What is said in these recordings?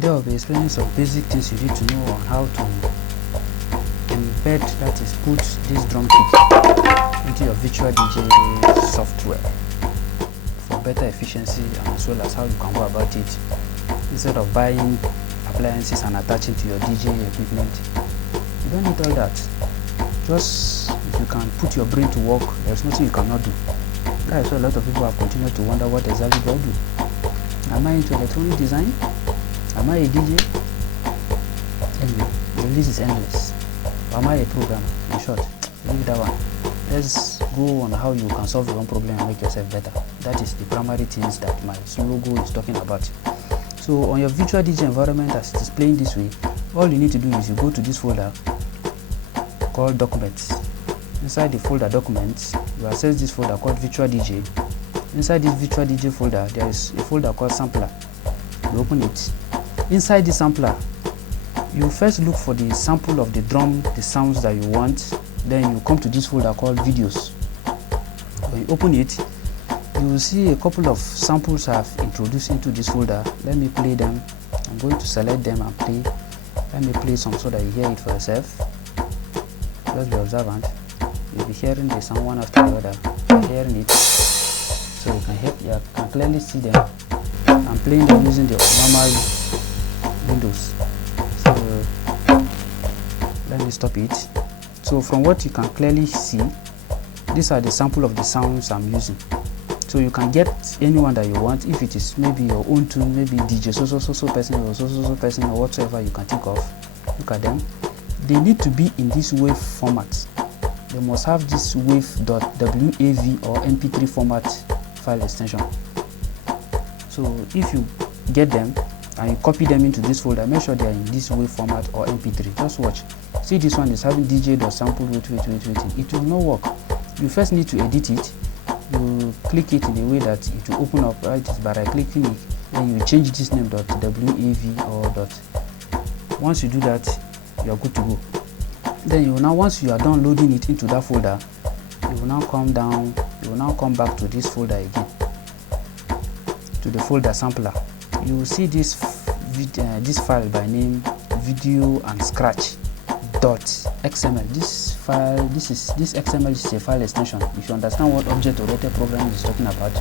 Today I'll be explaining some basic things you need to know on how to embed, that is, put this drum kit into your virtual DJ software for better efficiency, and as well as how you can go about it instead of buying appliances and attaching to your DJ equipment. You don't need all that. Just if you can put your brain to work, there's nothing you cannot do. That's why a lot of people have continued to wonder, what exactly do I do? Am I into electronic design? Am I a DJ? Anyway, the list is endless. Am I a programmer? In short, leave that one. Let's go on how you can solve your own problem and make yourself better. That is the primary things that my logo is talking about. So on your virtual DJ environment, as it is playing this way, all you need to do is you go to this folder called Documents. Inside the folder Documents, you access this folder called Virtual DJ. Inside this Virtual DJ folder, there is a folder called Sampler. You open it. Inside the sampler, you first look for the sample of the drum, the sounds that you want. Then you come to this folder called Videos. When you open it, you will see a couple of samples I have introduced into this folder. Let me play them. I'm going to select them and play. Let me play some so that you hear it for yourself. Just be observant. You'll be hearing the sound one after the other. You're hearing it, so you can clearly see them. I'm playing them using the normal Windows. So let me stop it. So from what you can clearly see, these are the sample of the sounds I'm using. So you can get anyone that you want. If it is maybe your own tune, maybe DJ so person or so person or whatsoever you can think of. Look at them. They need to be in this WAV format. They must have this WAV or MP3 format file extension. So if you get them and you copy them into this folder, make sure they are in this WAV format or MP3. Just watch. See, this one is having DJ.sample. Wait. It will not work. You first need to edit it. You click it in a way that it will open up, right? By right clicking it, then you change this name .wav or . Once you do that, you are good to go. Then you will now, once you are done loading it into that folder, you will now come down. You will now come back to this folder again, to the folder Sampler. You will see this file by name video and scratch .xml. This XML is a file extension. If you understand what object-oriented programming is talking about,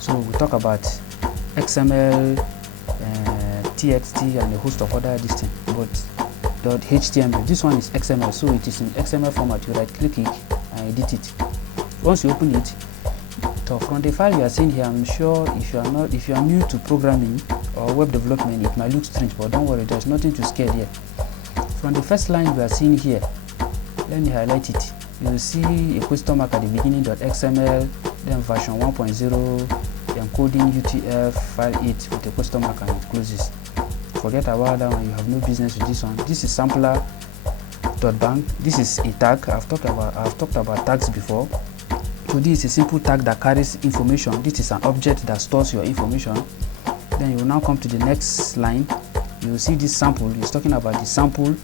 so we talk about XML, TXT, and a host of other things. But .html, this one is XML, so it is in XML format. You right-click it and edit it. Once you open it, so from the file you are seeing here, I'm sure if you are new to programming or web development, it might look strange, but don't worry, there's nothing to scare here. From the first line we are seeing here, let me highlight it. You will see a question mark at the beginning, .xml, then version 1.0, encoding UTF file 8 with a question mark, and it closes. Forget about that one, you have no business with this one. This is sampler.bank. This is a tag. I've talked about tags before. So this is a simple tag that carries information. This is an object that stores your information. Then you will now come to the next line. You will see this sample. It's talking about the sample.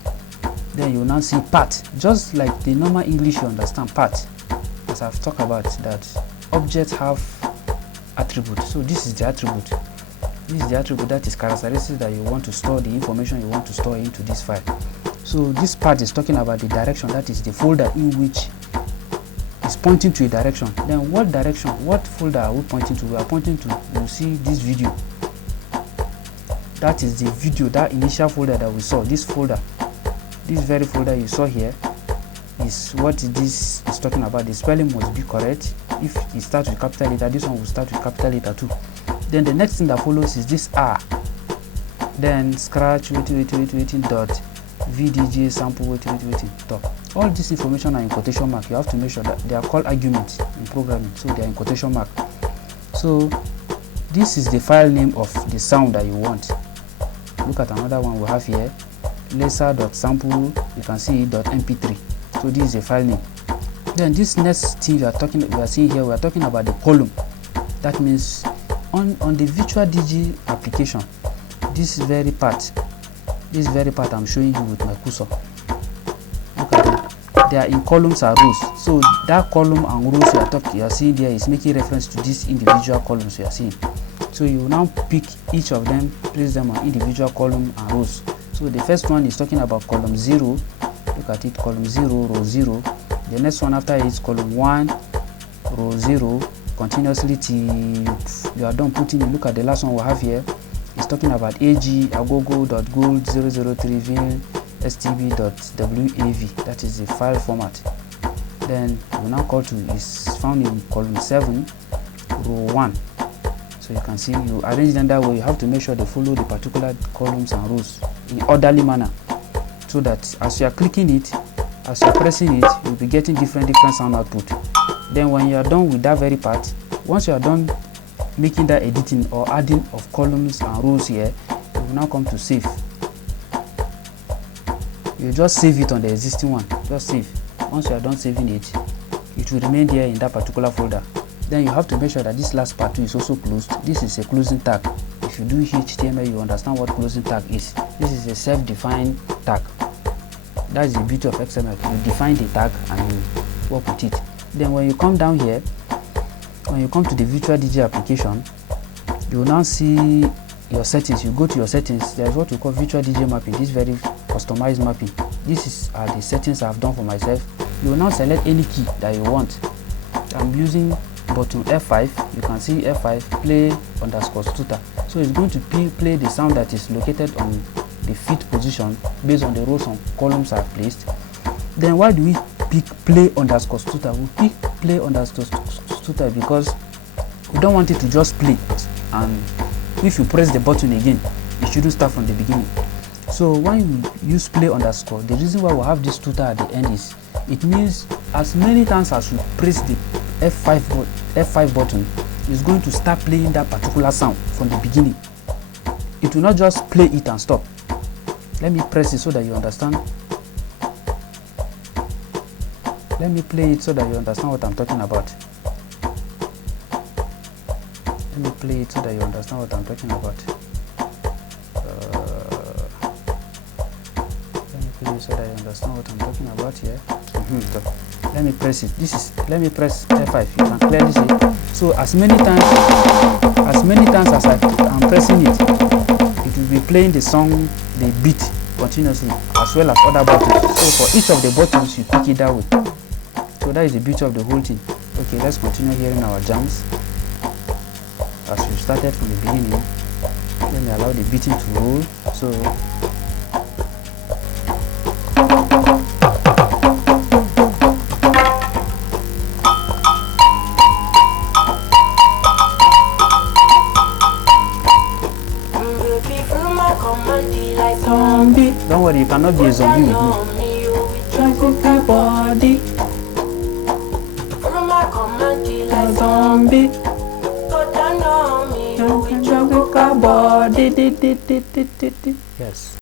Then you will now see part. Just like the normal English, you understand part. As I've talked about, that objects have attributes. So this is the attribute. This is the attribute, that is characteristics that you want to store the information you want to store into this file. So this part is talking about the direction. That is the folder in which is pointing to a direction. Then what direction, what folder are we pointing to? We are pointing to, you see this video. That is the video, that initial folder that we saw. This folder, this very folder you saw here, is what this is talking about. The spelling must be correct. If it starts with capital letter, this one will start with capital letter too. Then the next thing that follows is this R. Then scratch waiting .vdj sample waiting. All this information are in quotation mark. You have to make sure that they are called arguments in programming, so they are in quotation mark. So this is the file name of the sound that you want. Look at another one we have here, laser.sample. You can see .mp3. So this is a file name. Then this next thing we are seeing here, we are talking about the column. That means on the virtual DJ application, this very part I'm showing you with my cursor. Look at them. They are in columns and rows. So that column and rows you are seeing there is making reference to these individual columns you are seeing. So you now pick each of them, place them on individual column and rows. So the first one is talking about column 0. Look at it, column 0, row 0. The next one after it is column 1, row 0, continuously till you are done putting it. Look at the last one we have here. It's talking about ag agogo.gold 003 vil stb.wav. That is the file format. Then we now call to is found in column 7, row 1. So you can see you arrange them that way. You have to make sure they follow the particular columns and rows in orderly manner, so that as you are clicking it, as you are pressing it, you'll be getting different sound output. Then when you are done with that very part, once you are done making that editing or adding of columns and rows here, you will now come to save. You just save it on the existing one. Just save. Once you are done saving it, it will remain there in that particular folder. Then you have to make sure that this last part too is also closed. This is a closing tag. If you do HTML, you understand what closing tag is. This is a self-defined tag. That is the beauty of XML. You define the tag and you work with it. Then when you come down here, when you come to the Virtual DJ application, you will now see your settings. You go to your settings. There is what we call Virtual DJ mapping. This very customized mapping. This are the settings I have done for myself. You will now select any key that you want. I'm using button F5. You can see F5 play_tutor. So it's going to play the sound that is located on the fit position based on the rows and columns I've placed. Then why do we pick play_tutor? We pick play_tutor because we don't want it to just play, and if you press the button again, it shouldn't start from the beginning. So when you use play_, the reason why we have this tutor at the end is it means as many times as you press the F5 button, it's going to start playing that particular sound from the beginning. It will not just play it and stop. Let me press it so that you understand. Let me play it so that you understand what I'm talking about. Let me play it so that you understand what I'm talking about. Let me play it so that you understand what I'm talking about here. So let me press it. Let me press F5. You can clearly see. So as many times as I'm pressing it, it will be playing the song, the beat continuously, as well as other buttons. So for each of the buttons, you pick it that way. So that is the beauty of the whole thing. Okay, let's continue hearing our jams. As we started from the beginning, let me allow the beating to roll. So don't worry, you cannot be a zombie with me. Body. Zombie. Yes.